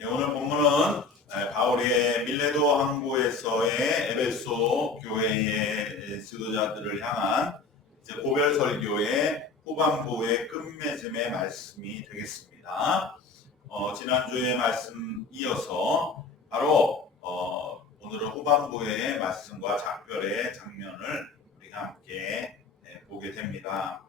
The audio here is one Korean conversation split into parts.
예, 오늘 본문은 바울의 밀레도 항구에서의 에베소 교회의 지도자들을 향한 고별 설교의 후반부의 끝맺음의 말씀이 되겠습니다. 지난주의 말씀 이어서 바로 오늘은 후반부의 말씀과 작별의 장면을 우리가 함께 보게 됩니다.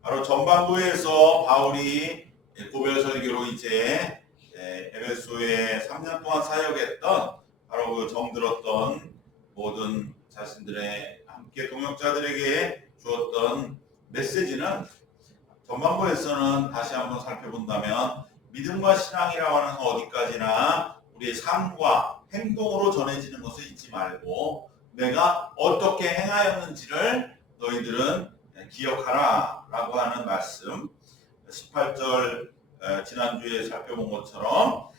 바로 전반부에서 바울이 고별 설교로 이제 에베소에 3년 동안 사역했던 바로 그 정들었던 모든 자신들의 함께 동역자들에게 주었던 메시지는 전반부에서는 다시 한번 살펴본다면 믿음과 신앙이라고 하는 어디까지나 우리의 삶과 행동으로 전해지는 것을 잊지 말고 내가 어떻게 행하였는지를 너희들은 기억하라 라고 하는 말씀 18절 지난주에 살펴본 것처럼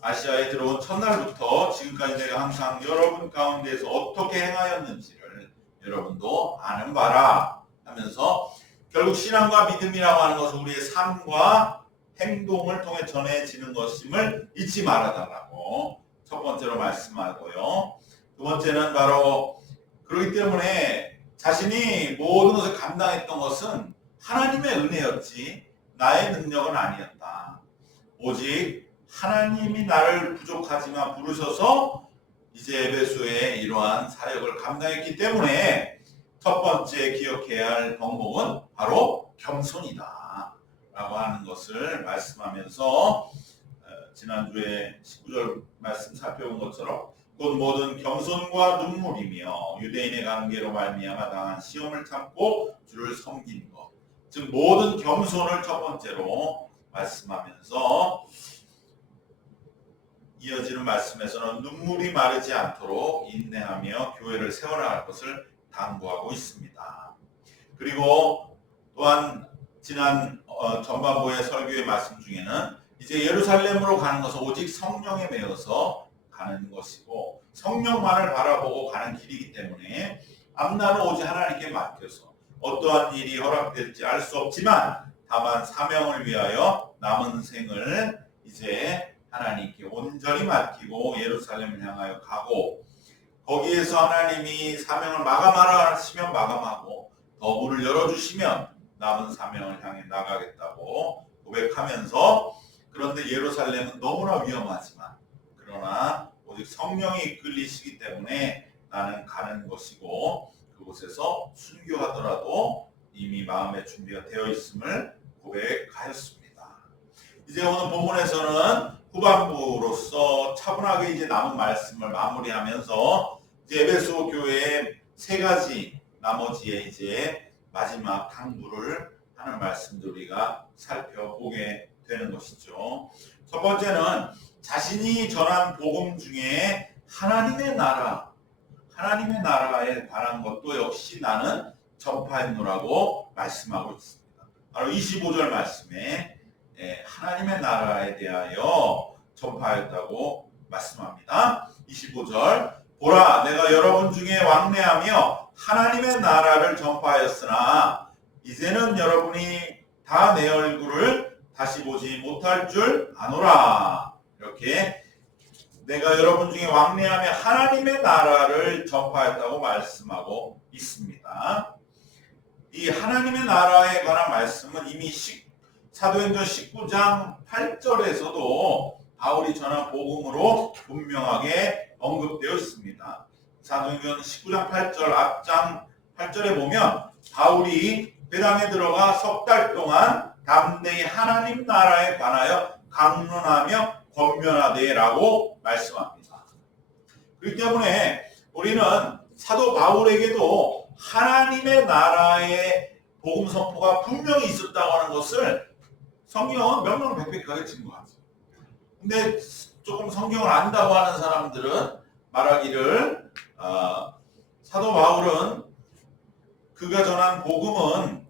아시아에 들어온 첫날부터 지금까지 내가 항상 여러분 가운데에서 어떻게 행하였는지를 여러분도 아는 바라 하면서 결국 신앙과 믿음이라고 하는 것은 우리의 삶과 행동을 통해 전해지는 것임을 잊지 말아달라고 첫 번째로 말씀하고요. 두 번째는 바로 그렇기 때문에 자신이 모든 것을 감당했던 것은 하나님의 은혜였지 나의 능력은 아니었다. 오직 하나님이 나를 부족하지만 부르셔서 이제 에베소에 이러한 사역을 감당했기 때문에 첫 번째 기억해야 할 덕목은 바로 겸손이다 라고 하는 것을 말씀하면서 지난주에 19절 말씀 살펴본 것처럼 곧 모든 겸손과 눈물이며 유대인의 관계로 말미암아 당한 시험을 참고 주를 섬긴 것, 즉 모든 겸손을 첫 번째로 말씀하면서 이어지는 말씀에서는 눈물이 마르지 않도록 인내하며 교회를 세워나갈 것을 당부하고 있습니다. 그리고 또한 지난 전반부의 설교의 말씀 중에는 이제 예루살렘으로 가는 것은 오직 성령에 매여서 가는 것이고 성령만을 바라보고 가는 길이기 때문에 앞날은 오직 하나님께 맡겨서 어떠한 일이 허락될지 알 수 없지만 다만 사명을 위하여 남은 생을 이제 하나님께 온전히 맡기고 예루살렘을 향하여 가고 거기에서 하나님이 사명을 마감하라 하시면 마감하고 더 문을 열어주시면 남은 사명을 향해 나가겠다고 고백하면서 그런데 예루살렘은 너무나 위험하지만 그러나 오직 성령이 이끌리시기 때문에 나는 가는 것이고 그곳에서 순교하더라도 이미 마음의 준비가 되어 있음을 고백하였습니다. 이제 오늘 본문에서는 후반부로서 차분하게 이제 남은 말씀을 마무리하면서 이제 에베소 교회의 세 가지 나머지의 이제 마지막 당부를 하는 말씀들 우리가 살펴보게 되는 것이죠. 첫 번째는 자신이 전한 복음 중에 하나님의 나라에 관한 것도 역시 나는 전파했노라고 말씀하고 있습니다. 바로 25절 말씀에 하나님의 나라에 대하여 전파했다고 말씀합니다. 25절 보라 내가 여러분 중에 왕래하며 하나님의 나라를 전파하였으나 이제는 여러분이 다 내 얼굴을 다시 보지 못할 줄 아노라. 이렇게 내가 여러분 중에 왕래하며 하나님의 나라를 전파했다고 말씀하고 있습니다. 이 하나님의 나라에 관한 말씀은 이미 사도행전 19장 8절에서도 바울이 전한 복음으로 분명하게 언급되어 있습니다. 사도행전 19장 8절 앞장 8절에 보면 바울이 회당에 들어가 석 달 동안 담대히 하나님 나라에 관하여 강론하며 권면하되라고 말씀합니다. 그렇기 때문에 우리는 사도 바울에게도 하나님의 나라의 복음 선포가 분명히 있었다고 하는 것을 성경은 명명백백하게 증거하죠. 근데 조금 성경을 안다고 하는 사람들은 말하기를 사도 바울은 그가 전한 복음은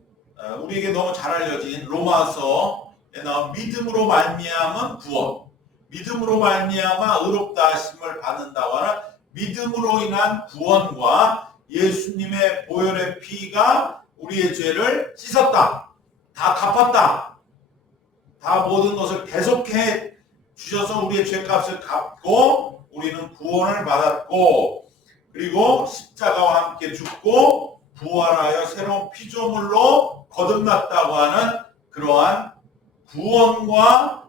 우리에게 너무 잘 알려진 로마서에 나온 믿음으로 말미암은 구원, 믿음으로 말미암아 의롭다 하심을 받는다고 하는 믿음으로 인한 구원과 예수님의 보혈의 피가 우리의 죄를 씻었다, 다 갚았다, 다 모든 것을 대속해 주셔서 우리의 죄값을 갚고 우리는 구원을 받았고, 그리고 십자가와 함께 죽고 부활하여 새로운 피조물로 거듭났다고 하는 그러한 구원과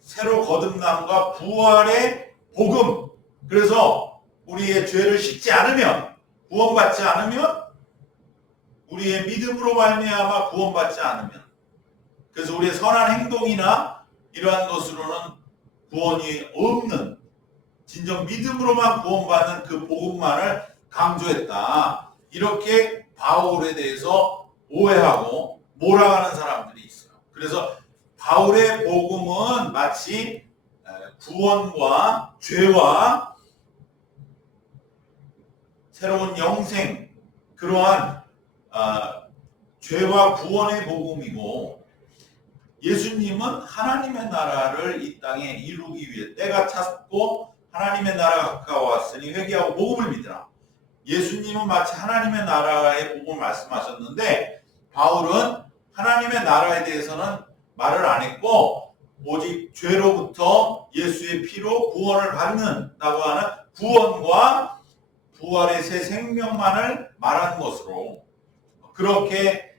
새로 거듭남과 부활의 복음. 그래서 우리의 죄를 씻지 않으면, 구원받지 않으면, 우리의 믿음으로 말미암아 구원받지 않으면, 그래서 우리의 선한 행동이나 이러한 것으로는 구원이 없는, 진정 믿음으로만 구원받는 그 복음만을 강조했다. 이렇게 바울에 대해서 오해하고 몰아가는 사람들이 있어요. 그래서 바울의 복음은 마치 구원과 죄와 새로운 영생, 그러한 죄와 구원의 복음이고, 예수님은 하나님의 나라를 이 땅에 이루기 위해 때가 찼고 하나님의 나라가 가까웠으니 회개하고 복음을 믿으라. 예수님은 마치 하나님의 나라의 복음을 말씀하셨는데, 바울은 하나님의 나라에 대해서는 말을 안 했고 오직 죄로부터 예수의 피로 구원을 받는다고 하는 구원과 부활의 새 생명만을 말한 것으로, 그렇게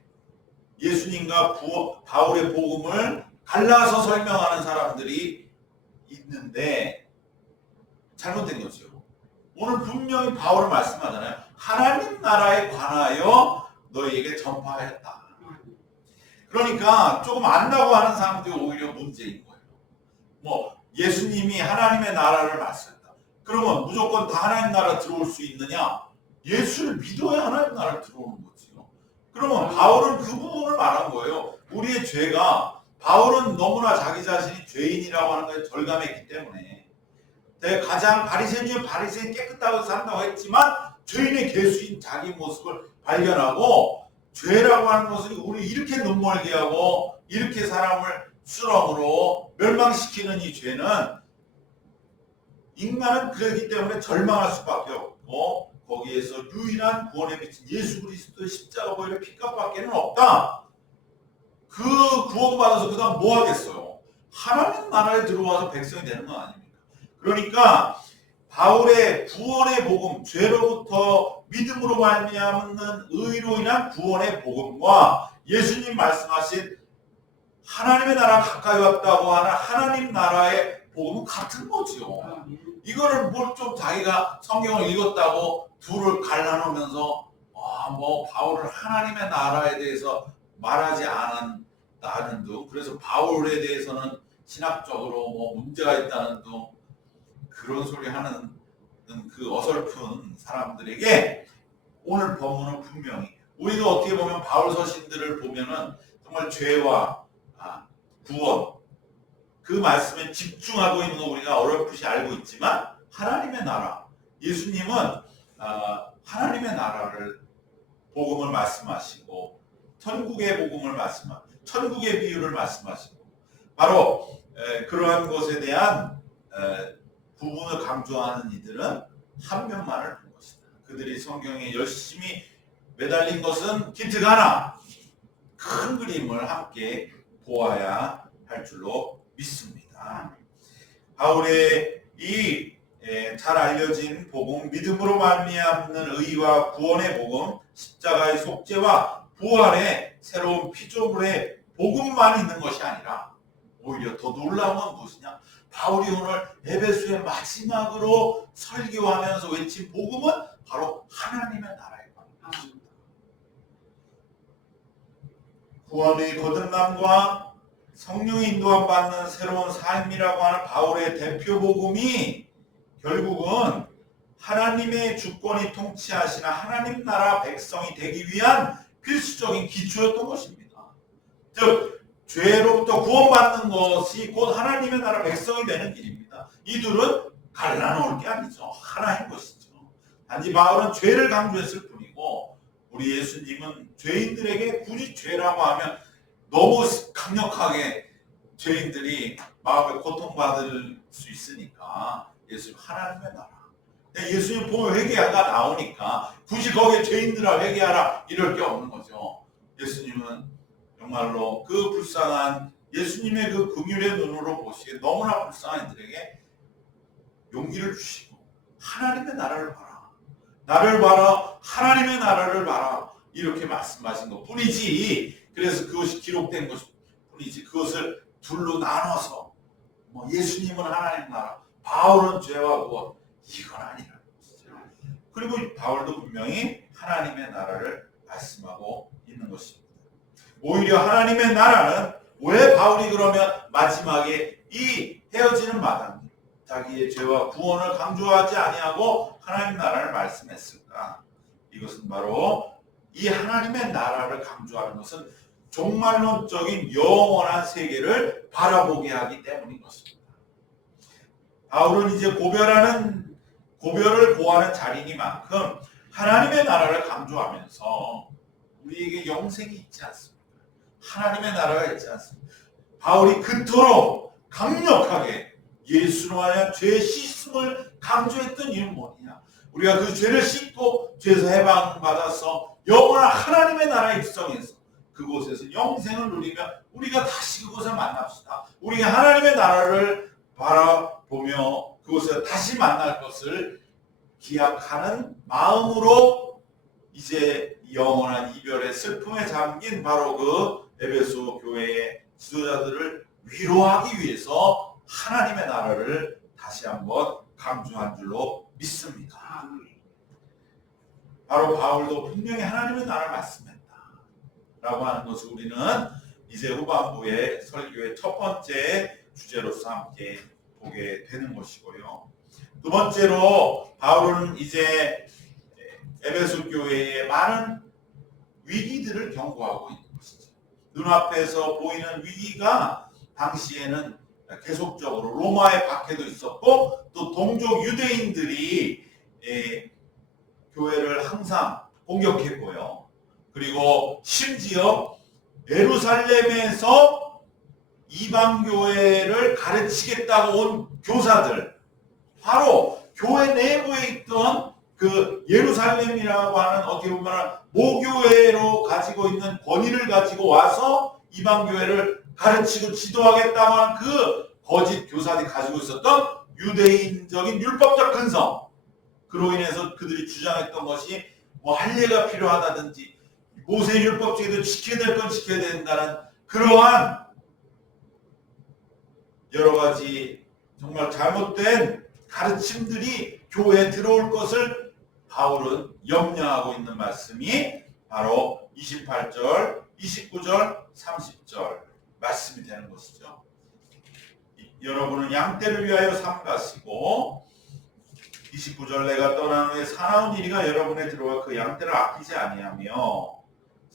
예수님과 바울의 복음을 갈라서 설명하는 사람들이 있는데 잘못된 거죠. 오늘 분명히 바울은 말씀하잖아요. 하나님 나라에 관하여 너희에게 전파하였다. 그러니까 조금 안다고 하는 사람들이 오히려 문제인 거예요. 뭐 예수님이 하나님의 나라를 말씀했다. 그러면 무조건 다 하나님 나라 들어올 수 있느냐? 예수를 믿어야 하나님 나라 들어오는 거지요. 그러면 바울은 그 부분을 말한 거예요. 우리의 죄가, 바울은 너무나 자기 자신이 죄인이라고 하는 것에 절감했기 때문에 가장 바리새인 중에 바리새인 깨끗하고 산다고 했지만 죄인의 개수인 자기 모습을 발견하고, 죄라고 하는 것은 우리 이렇게 눈멀게 하고 이렇게 사람을 수렁으로 멸망시키는 이 죄는, 인간은 그렇기 때문에 절망할 수밖에 없고 거기에서 유일한 구원에 미친 예수 그리스도의 십자가 보혈의 피값밖에는 없다. 그 구원받아서 그 다음 뭐 하겠어요? 하나님 나라에 들어와서 백성이 되는 건 아닙니까? 그러니까 바울의 구원의 복음, 죄로부터 믿음으로 말미암는 의로 인한 구원의 복음과 예수님 말씀하신 하나님의 나라가 가까이 왔다고 하는 하나님 나라의 복음은 같은 거지요. 이거를 뭘 좀 자기가 성경을 읽었다고 둘을 갈라놓으면서 뭐 바울은 하나님의 나라에 대해서 말하지 않았다는 둥, 그래서 바울에 대해서는 신학적으로 뭐 문제가 있다는 둥, 그런 소리 하는 그 어설픈 사람들에게 오늘 본문은 분명히, 우리도 어떻게 보면 바울 서신들을 보면은 정말 죄와 구원, 그 말씀에 집중하고 있는 거 우리가 어렴풋이 알고 있지만, 하나님의 나라, 예수님은 하나님의 나라를 복음을 말씀하시고 천국의 복음을 말씀하시고 천국의 비유를 말씀하시고, 바로 그러한 것에 대한 부분을 강조하는 이들은 한 면만을 본 것이다. 그들이 성경에 열심히 매달린 것은 힌트가 하나, 큰 그림을 함께 보아야 할 줄로 믿습니다. 바울의 이 잘 알려진 복음, 믿음으로 말미암는 의와 구원의 복음, 십자가의 속죄와 부활의 새로운 피조물의 복음만 있는 것이 아니라, 오히려 더 놀라운 건 무엇이냐? 바울이 오늘 에베소의 마지막으로 설교하면서 외친 복음은 바로 하나님의 나라의 복음입니다. 구원의 거듭남과 성령의 인도함 받는 새로운 삶이라고 하는 바울의 대표 복음이 결국은 하나님의 주권이 통치하시는 하나님 나라 백성이 되기 위한 필수적인 기초였던 것입니다. 즉 죄로부터 구원받는 것이 곧 하나님의 나라 백성이 되는 길입니다. 이 둘은 갈라놓을 게 아니죠. 하나인 것이죠. 단지 바울은 죄를 강조했을 뿐이고, 우리 예수님은 죄인들에게 굳이 죄라고 하면 너무 강력하게 죄인들이 마음에 고통받을 수 있으니까 예수님 하나님의 나라, 예수님 보면 회개하가 나오니까 굳이 거기에 죄인들아 회개하라 이럴 게 없는 거죠. 예수님은 정말로 그 불쌍한 예수님의 그 긍휼의 눈으로 보시기에 너무나 불쌍한 이들에게 용기를 주시고 하나님의 나라를 봐라. 나를 봐라. 하나님의 나라를 봐라. 이렇게 말씀하신 것 뿐이지. 그래서 그것이 기록된 것 뿐이지. 그것을 둘로 나눠서 뭐 예수님은 하나님 나라, 바울은 죄와 구원, 이건 아니라는 것이죠. 그리고 바울도 분명히 하나님의 나라를 말씀하고 있는 것입니다. 오히려 하나님의 나라는 왜 바울이 그러면 마지막에 이 헤어지는 마당에 자기의 죄와 구원을 강조하지 아니하고 하나님 나라를 말씀했을까? 이것은 바로 이 하나님의 나라를 강조하는 것은 종말론적인 영원한 세계를 바라보게 하기 때문인 것입니다. 바울은 이제 고별을 고하는 자리니만큼 하나님의 나라를 강조하면서 우리에게 영생이 있지 않습니까? 하나님의 나라가 있지 않습니까? 바울이 그토록 강력하게 예수로 하여 죄 씻음을 강조했던 이유는 뭐냐? 우리가 그 죄를 씻고 죄에서 해방받아서 영원한 하나님의 나라에 입성해서 그곳에서 영생을 누리며 우리가 다시 그곳을 만납시다. 우리가 하나님의 나라를 바라보며 그곳에서 다시 만날 것을 기약하는 마음으로 이제 영원한 이별의 슬픔에 잠긴 바로 그 에베소 교회의 지도자들을 위로하기 위해서 하나님의 나라를 다시 한번 강조한 줄로 믿습니다. 바로 바울도 분명히 하나님의 나라를 말씀했다 라고 하는 것을 우리는 이제 후반부의 설교의 첫 번째 주제로서 함께 보게 되는 것이고요. 두 번째로 바울은 이제 에베소 교회의 많은 위기들을 경고하고 있는 것이죠. 눈앞에서 보이는 위기가 당시에는 계속적으로 로마의 박해도 있었고 또 동족 유대인들이 교회를 항상 공격했고요. 그리고 심지어 예루살렘에서 이방교회를 가르치겠다고 온 교사들, 바로 교회 내부에 있던 그 예루살렘이라고 하는 어떻게 보면 모교회로 가지고 있는 권위를 가지고 와서 이방교회를 가르치고 지도하겠다고 하는 그 거짓 교사들이 가지고 있었던 유대인적인 율법적 근성, 그로 인해서 그들이 주장했던 것이 뭐 할례가 필요하다든지 모세 율법 중에도 지켜야 될 건 지켜야 된다는 그러한 여러 가지 정말 잘못된 가르침들이 교회에 들어올 것을 바울은 염려하고 있는 말씀이 바로 28절, 29절, 30절 말씀이 되는 것이죠. 여러분은 양떼를 위하여 삼가시고 29절 내가 떠난 후에 사나운 이리가 여러분에 들어와 그 양떼를 아끼지 아니하며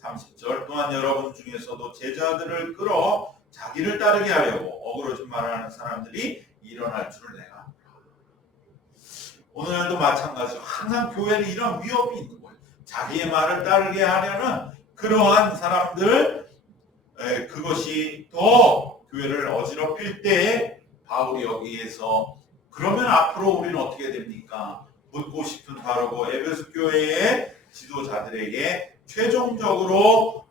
30절 또한 여러분 중에서도 제자들을 끌어 자기를 따르게 하려고 어그러진 말을 하는 사람들이 일어날 줄을 내가 압니다. 오늘도 마찬가지로 항상 교회는 이런 위협이 있는 거예요. 자기의 말을 따르게 하려는 그러한 사람들, 그것이 더 교회를 어지럽힐 때 바울이 여기에서 그러면 앞으로 우리는 어떻게 됩니까? 묻고 싶은 바로 그 에베소 교회의 지도자들에게 최종적으로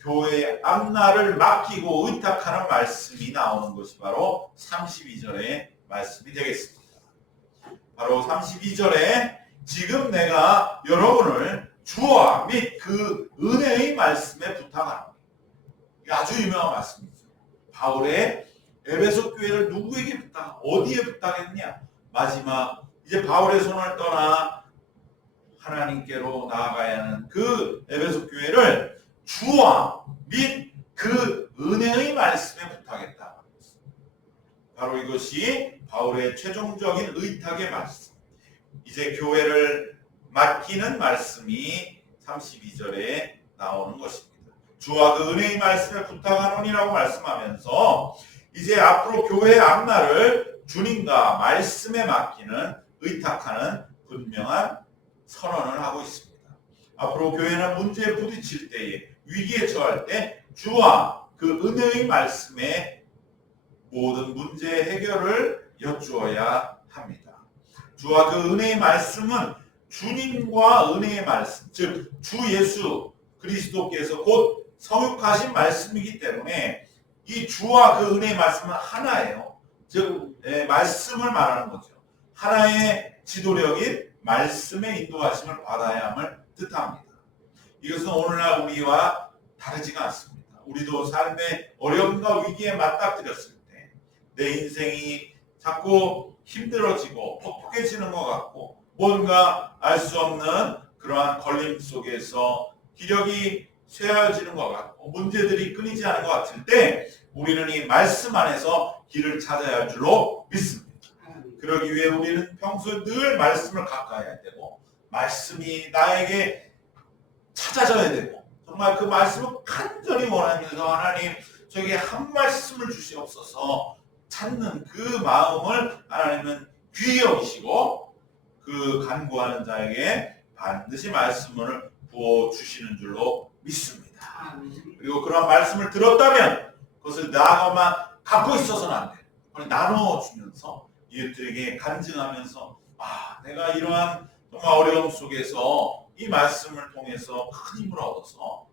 교회의 앞날을 맡기고 의탁하는 말씀이 나오는 것이 바로 32절의 말씀이 되겠습니다. 바로 32절에 지금 내가 여러분을 주와 및 그 은혜의 말씀에 부탁합니다. 이게 아주 유명한 말씀이죠. 바울의 에베소 교회를 누구에게 어디에 부탁했냐? 마지막 이제 바울의 손을 떠나 하나님께로 나아가야 하는 그 에베소 교회를 주와 및 그 은혜의 말씀에 부탁했다. 바로 이것이 바울의 최종적인 의탁의 말씀. 이제 교회를 맡기는 말씀이 32절에 나오는 것입니다. 주와 그 은혜의 말씀에 부탁하노니라고 말씀하면서 이제 앞으로 교회의 앞날을 주님과 말씀에 맡기는 의탁하는 분명한 선언을 하고 있습니다. 앞으로 교회는 문제에 부딪힐 때에 위기에 처할 때 주와 그 은혜의 말씀에 모든 문제 해결을 여쭈어야 합니다. 주와 그 은혜의 말씀은 주님과 은혜의 말씀, 즉 주 예수 그리스도께서 곧 성육하신 말씀이기 때문에 이 주와 그 은혜의 말씀은 하나예요. 즉 말씀을 말하는 거죠. 하나의 지도력인 말씀의 인도하심을 받아야 함을 뜻합니다. 이것은 오늘날 우리와 다르지가 않습니다. 우리도 삶의 어려움과 위기에 맞닥뜨렸을 때 내 인생이 자꾸 힘들어지고 퍽퍽해지는 것 같고 뭔가 알 수 없는 그러한 걸림 속에서 기력이 쇠하여지는 것 같고 문제들이 끊이지 않은 것 같을 때 우리는 이 말씀 안에서 길을 찾아야 할 줄로 믿습니다. 그러기 위해 우리는 평소에 늘 말씀을 가까이 해야 되고 말씀이 나에게 찾아져야 되고 정말 그 말씀을 간절히 원하면서 하나님 저에게 한 말씀을 주시옵소서 찾는 그 마음을 하나님은 귀히 여기시고 그 간구하는 자에게 반드시 말씀을 부어주시는 줄로 믿습니다. 그리고 그런 말씀을 들었다면 그것을 나만 갖고 있어서는 안 돼요. 그걸 나눠주면서 이웃들에게 간증하면서 내가 이러한 정말 어려움 속에서 이 말씀을 통해서 큰 힘을 얻어서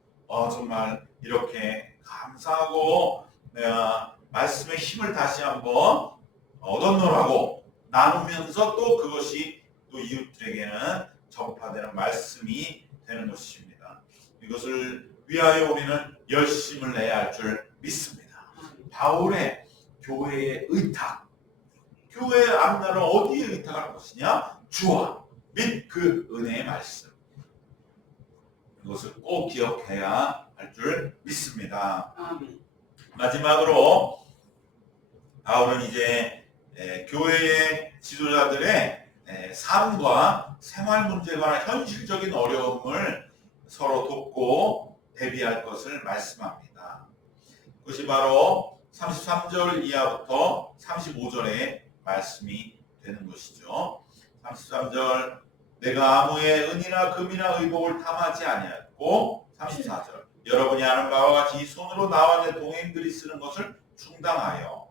정말 이렇게 감사하고 내가 말씀의 힘을 다시 한번 얻었노라고 나누면서 또 그것이 또 이웃들에게는 전파되는 말씀이 되는 것입니다. 이것을 위하여 우리는 열심을 내야 할 줄 믿습니다. 바울의 교회의 의탁, 교회의 앞날은 어디에 의탁할 것이냐? 주와 및 그 은혜의 말씀. 이것을 꼭 기억해야 할 줄 믿습니다. 마지막으로 바울은 이제 교회의 지도자들의 삶과 생활 문제에 관한 현실적인 어려움을 서로 돕고 대비할 것을 말씀합니다. 그것이 바로 33절 이하부터 35절의 말씀이 되는 것이죠. 33절 내가 아무의 은이나 금이나 의복을 탐하지 아니하였고 34절 여러분이 아는 바와 같이 손으로 나와 내 동행들이 쓰는 것을 충당하여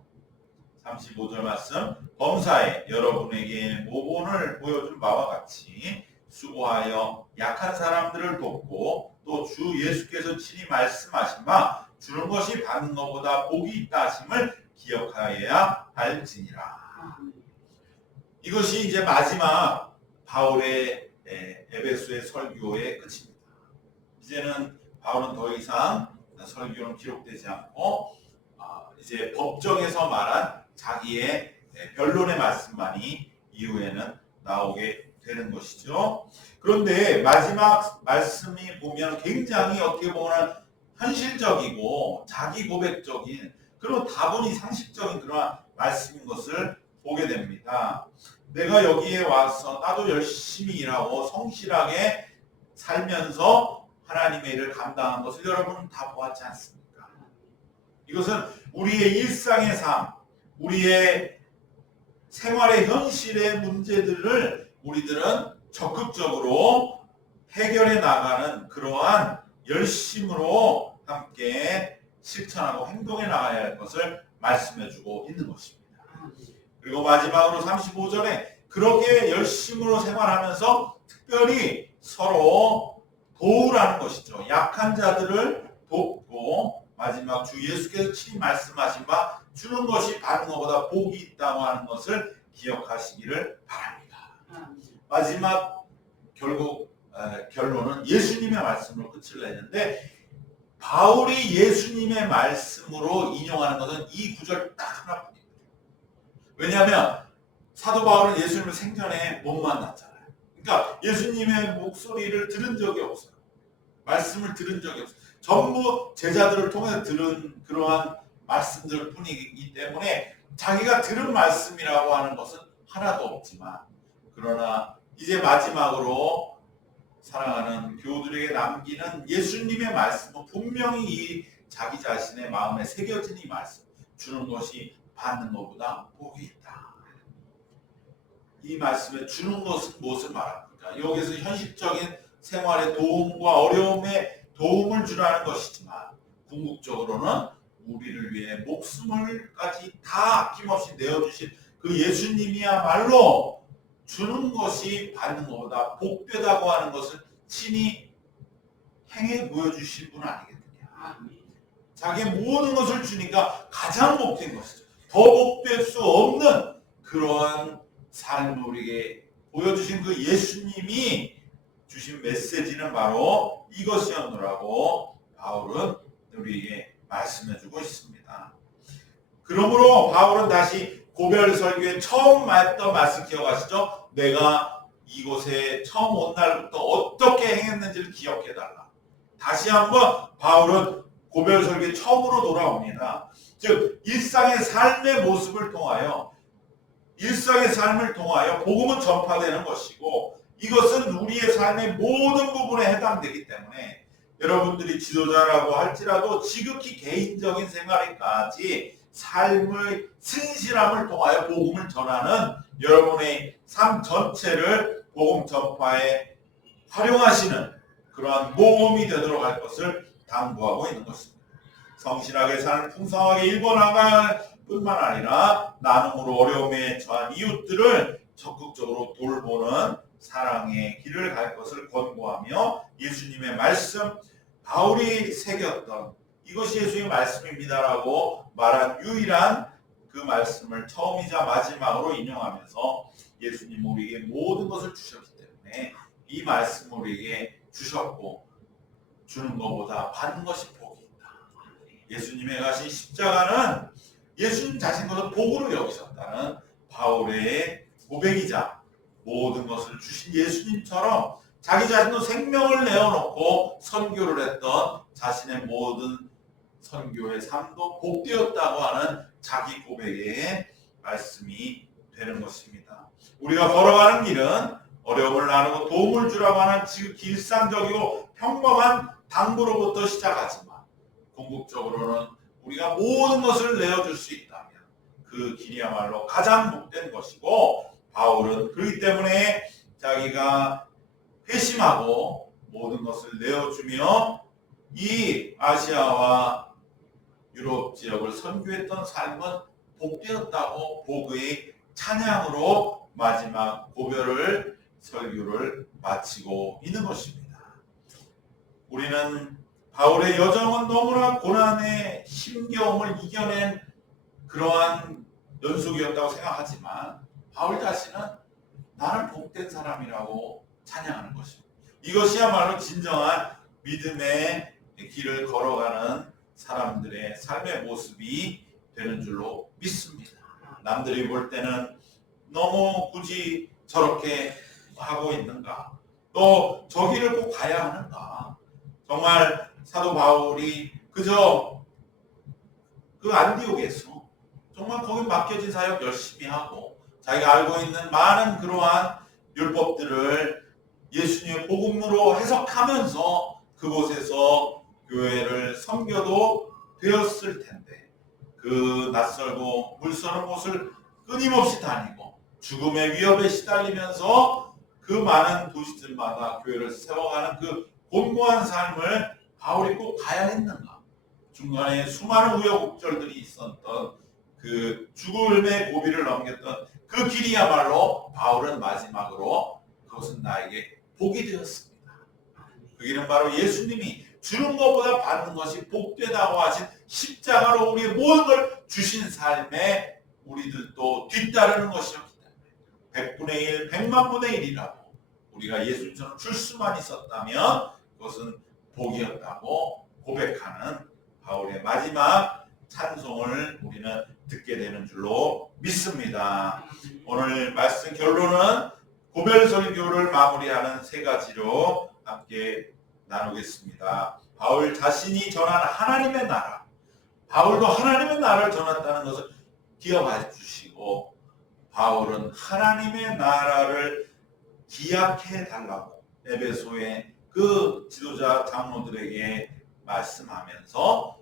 35절 말씀 범사에 여러분에게 모본을 보여준 바와 같이 수고하여 약한 사람들을 돕고 또 주 예수께서 친히 말씀하신 바 주는 것이 받는 것보다 복이 있다 하심을 기억하여야 할지니라. 이것이 이제 마지막 바울의 에베소의 설교의 끝입니다. 이제는 바울은 더 이상 설교는 기록되지 않고 이제 법정에서 말한 자기의 변론의 말씀만이 이후에는 나오게 되는 것이죠. 그런데 마지막 말씀이 보면 굉장히 어떻게 보면 현실적이고 자기 고백적인 그런 다분히 상식적인 그런 말씀인 것을 보게 됩니다. 내가 여기에 와서 나도 열심히 일하고 성실하게 살면서 하나님의 일을 감당한 것을 여러분은 다 보았지 않습니까? 이것은 우리의 일상의 삶, 우리의 생활의 현실의 문제들을 우리들은 적극적으로 해결해 나가는 그러한 열심으로 함께 실천하고 행동해 나가야 할 것을 말씀해주고 있는 것입니다. 그리고 마지막으로 35절에 그렇게 열심으로 생활하면서 특별히 서로 도우라는 것이죠. 약한 자들을 돕고 마지막 주 예수께서 친히 말씀하신 바 주는 것이 받는 것보다 복이 있다고 하는 것을 기억하시기를 바랍니다. 마지막 결론은 예수님의 말씀으로 끝을 내는데 바울이 예수님의 말씀으로 인용하는 것은 이 구절 딱 하나뿐입니다. 왜냐하면 사도 바울은 예수님을 생전에 못 만났잖아요. 그러니까 예수님의 목소리를 들은 적이 없어요. 말씀을 들은 적이 없어요. 전부 제자들을 통해서 들은 그러한 말씀들 뿐이기 때문에 자기가 들은 말씀이라고 하는 것은 하나도 없지만 그러나 이제 마지막으로 사랑하는 교우들에게 남기는 예수님의 말씀은 분명히 이 자기 자신의 마음에 새겨진 이 말씀 주는 것이 받는 것보다 복이 있다. 이 말씀에 주는 것은 무엇을 말합니까? 여기서 현실적인 생활의 도움과 어려움에 도움을 주라는 것이지만 궁극적으로는 우리를 위해 목숨을까지 다 아낌없이 내어주신 그 예수님이야말로 주는 것이 받는 것보다 복되다고 하는 것을 친히 행해 보여주신 분 아니겠느냐. 자기의 모든 것을 주니까 가장 복된 것이죠. 더 복될 수 없는 그러한 삶을 우리에게 보여주신 그 예수님이 주신 메시지는 바로 이것이었노라고 바울은 우리에게 말씀해주고 있습니다. 그러므로 바울은 다시 고별 설교에 처음 했던 말씀 기억하시죠? 내가 이곳에 처음 온 날부터 어떻게 행했는지를 기억해달라. 다시 한번 바울은 고별 설교에 처음으로 돌아옵니다. 즉 일상의 삶의 모습을 통하여 복음은 전파되는 것이고, 이것은 우리의 삶의 모든 부분에 해당되기 때문에 여러분들이 지도자라고 할지라도 지극히 개인적인 생활에까지 삶의 신실함을 통하여 복음을 전하는 여러분의 삶 전체를 복음 전파에 활용하시는 그러한 모험이 되도록 할 것을 당부하고 있는 것입니다. 성실하게 삶을 풍성하게 일궈나갈 뿐만 아니라 나눔으로 어려움에 처한 이웃들을 적극적으로 돌보는 사랑의 길을 갈 것을 권고하며, 예수님의 말씀, 바울이 새겼던 이것이 예수의 말씀입니다라고 말한 유일한 그 말씀을 처음이자 마지막으로 인용하면서 예수님 우리에게 모든 것을 주셨기 때문에 이 말씀을 우리에게 주셨고, 주는 것보다 받는 것이 복이 있다. 예수님의 가신 십자가는 예수님 자신 것을 복으로 여기셨다는 바울의 고백이자, 모든 것을 주신 예수님처럼 자기 자신도 생명을 내어놓고 선교를 했던 자신의 모든 선교의 삶도 복되었다고 하는 자기 고백의 말씀이 되는 것입니다. 우리가 걸어가는 길은 어려움을 나누고 도움을 주라고 하는 지극히 일상적이고 평범한 당부로부터 시작하지만, 궁극적으로는 우리가 모든 것을 내어줄 수 있다면 그 길이야말로 가장 복된 것이고, 바울은 그렇기 때문에 자기가 회심하고 모든 것을 내어주며 이 아시아와 유럽 지역을 선교했던 삶은 복되었다고 복의 찬양으로 마지막 고별 설교를 마치고 있는 것입니다. 우리는 바울의 여정은 너무나 고난의 힘겨움을 이겨낸 그러한 연속이었다고 생각하지만, 바울 자신은 나는 복된 사람이라고 찬양하는 것입니다. 이것이야말로 진정한 믿음의 길을 걸어가는 사람들의 삶의 모습이 되는 줄로 믿습니다. 남들이 볼 때는 너무 굳이 저렇게 하고 있는가? 또 저 길을 꼭 가야 하는가? 정말 사도 바울이 그저 그 안디옥에서 정말 거기 맡겨진 사역 열심히 하고 자기가 알고 있는 많은 그러한 율법들을 예수님의 복음으로 해석하면서 그곳에서 교회를 섬겨도 되었을 텐데, 그 낯설고 물서는 곳을 끊임없이 다니고 죽음의 위협에 시달리면서 그 많은 도시들마다 교회를 세워가는 그 곤고한 삶을 바울이 꼭 가야 했는가? 중간에 수많은 우여곡절들이 있었던 그 죽음의 고비를 넘겼던 그 길이야말로 바울은 마지막으로 그것은 나에게 복이 되었습니다. 그 길은 바로 예수님이 주는 것보다 받는 것이 복되다고 하신 십자가로 우리의 모든 걸 주신 삶에 우리들도 뒤따르는 것이었기 때문에 100분의 1, 100만 분의 1이라고 우리가 예수님처럼 줄 수만 있었다면 그것은 복이었다고 고백하는 바울의 마지막 찬송을 우리는 듣게 되는 줄로 믿습니다. 오늘 말씀 결론은 고별 설교를 마무리하는 세 가지로 함께 나누겠습니다. 바울 자신이 전한 하나님의 나라, 바울도 하나님의 나라를 전했다는 것을 기억해 주시고, 바울은 하나님의 나라를 기약해 달라고 에베소의 그 지도자 장로들에게 말씀하면서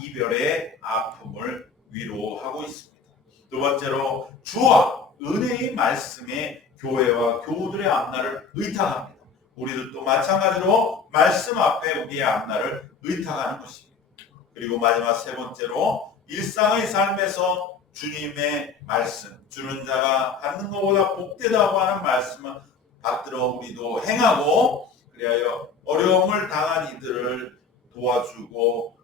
이별의 아픔을 위로하고 있습니다. 두 번째로 주와 은혜의 말씀에 교회와 교우들의 앞날을 의탁합니다. 우리들도 마찬가지로 말씀 앞에 우리의 앞날을 의탁하는 것입니다. 그리고 마지막 세 번째로 일상의 삶에서 주님의 말씀, 주는 자가 받는 것보다 복되다고 하는 말씀을 받들어 우리도 행하고, 그리하여 어려움을 당한 이들을 도와주고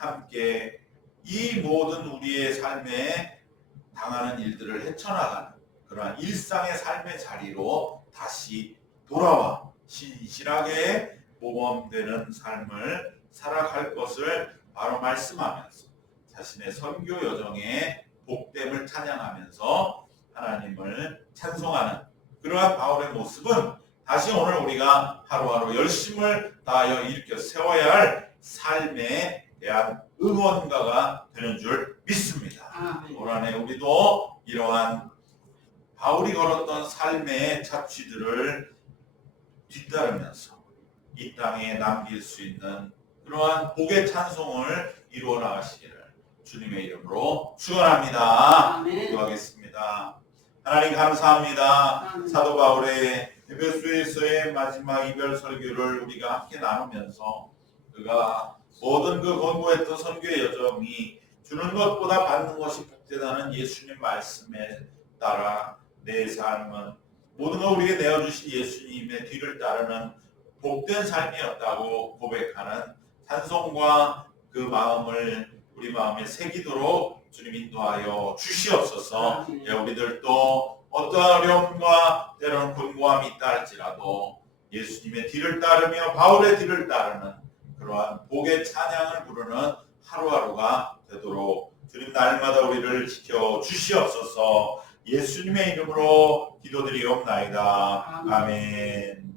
함께 이 모든 우리의 삶에 당하는 일들을 헤쳐나가는 그러한 일상의 삶의 자리로 다시 돌아와 신실하게 모범되는 삶을 살아갈 것을 바로 말씀하면서 자신의 선교 여정에 복됨을 찬양하면서 하나님을 찬송하는 그러한 바울의 모습은 다시 오늘 우리가 하루하루 열심을 다하여 일으켜 세워야 할 삶에 대한 응원가가 되는 줄 믿습니다. 올 한해 우리도 이러한 바울이 걸었던 삶의 착취들을 뒤따르면서 이 땅에 남길 수 있는 그러한 복의 찬송을 이루어 나가시기를 주님의 이름으로 축원합니다. 기도하겠습니다. 하나님 감사합니다. 사도 바울의 에베소에서의 마지막 이별 설교를 우리가 함께 나누면서 그가 모든 그 권고했던 선교의 여정이 주는 것보다 받는 것이 복되다는 예수님 말씀에 따라 내 삶은 모든 걸 우리에게 내어주신 예수님의 뒤를 따르는 복된 삶이었다고 고백하는 찬송과 그 마음을 우리 마음에 새기도록 주님 인도하여 주시옵소서. 우리들도 어떠한 어려움과 때로는 곤고함이 있다 할지라도 예수님의 뒤를 따르며 바울의 뒤를 따르는 그러한 복의 찬양을 부르는 하루하루가 되도록 주님 날마다 우리를 지켜 주시옵소서. 예수님의 이름으로 기도드리옵나이다. 아멘.